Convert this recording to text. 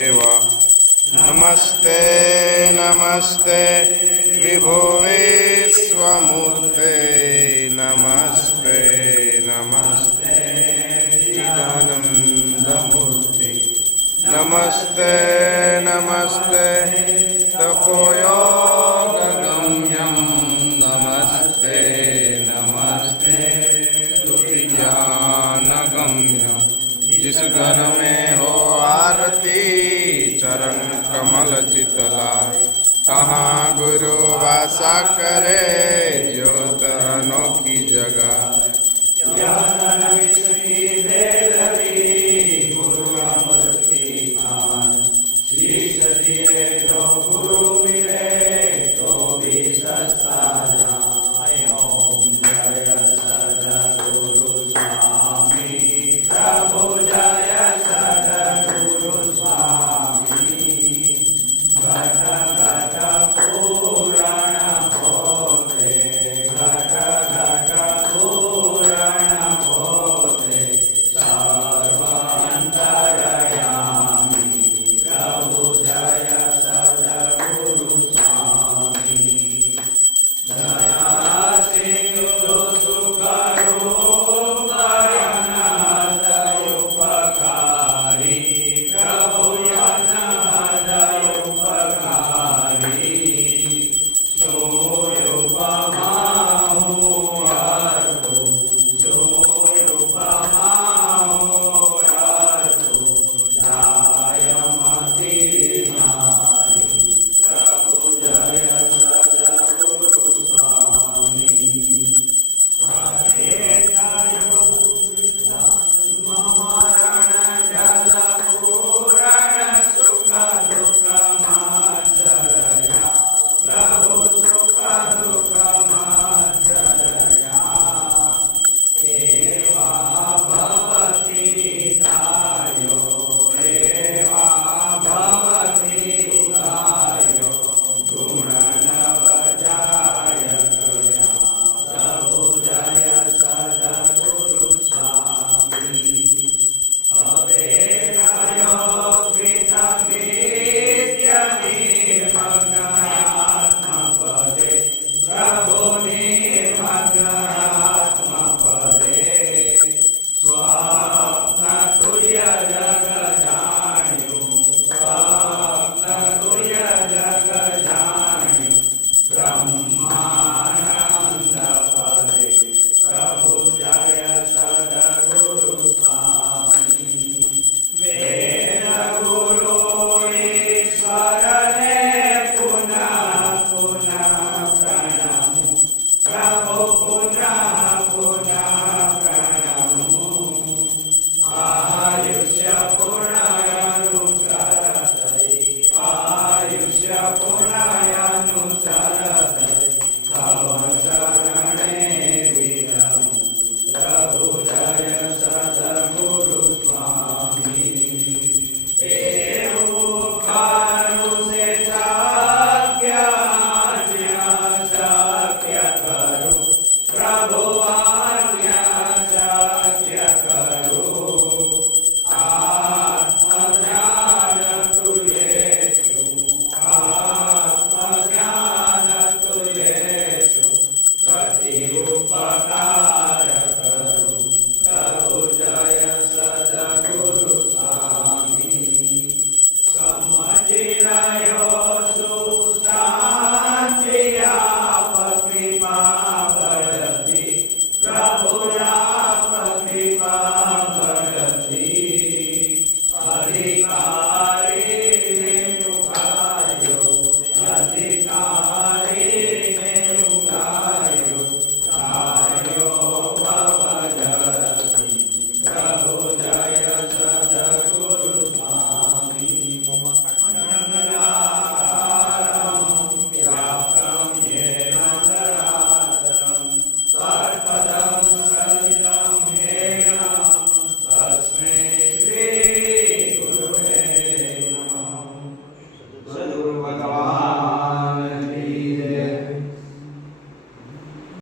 नमस्ते नमस्ते विभो विश्वमूर्ते नमस्ते नमस्ते चिदानंदमूर्ति नमस्ते नमस्ते तपोयोगगम्यं नमस्ते नमस्ते स्तुतिज्ञानगम्यं जिस घर में हो आरती चरण कमल चितला कहाँ गुरु वासा करे ज्योत अनोखी जगह गुरु मिले तो भी सस्ता जाए। ओम जय सद्गुरु स्वामी प्रभु जय सद्गुरु स्वामी घट घट पूरण होते घट घट पूरण होते सर्वांतरयामी प्रभु जय सद्गुरु स्वामी दया सिंधु सुख रूप अनाथ उपकारी प्रभु अनाथ उपकारी सोय उपमाहु अर्पु सोय उपमाहु अर्पु जायमति नारी प्रभु जय सद्गुरु स्वामी हरे मरण जल पूरण सुख दुख माचरया प्रभु सुख दुख माचरया एवा भवति नितायो एवा भवति नितायो गुणनवजायकया प्रभु जय सद्गुरु स्वामी अवेदयो कृतकृत्य निर्मग्नात्मपदे प्रभु निर्मग्नात्मपदे स्वप्नतुल्य जगजान्यो स्वप्नतुल्य जगजान्यो ब्रह्मानन्दपदे प्रभु जय सद्गुरु स्वामी वेद गुरु ईश्वरने पुनः पुनः प्रणमु प्रभु पुनः पुनः प्रणमु आयुष्य पुनयनुचरतै आयुष्य पुनयनुचरतै तव शरणे विरमु प्रभु जय सद्गुरु स्वामी एवं से शक्य आज्ञा शक्य करो प्रभु आज्ञा शक्य करो आत्मज्ञान तुल्येषु आत्मज्ञान तुल्येषु प्रति उपकार करो प्रभु जय सद्गुरु स्वामी समझ रहे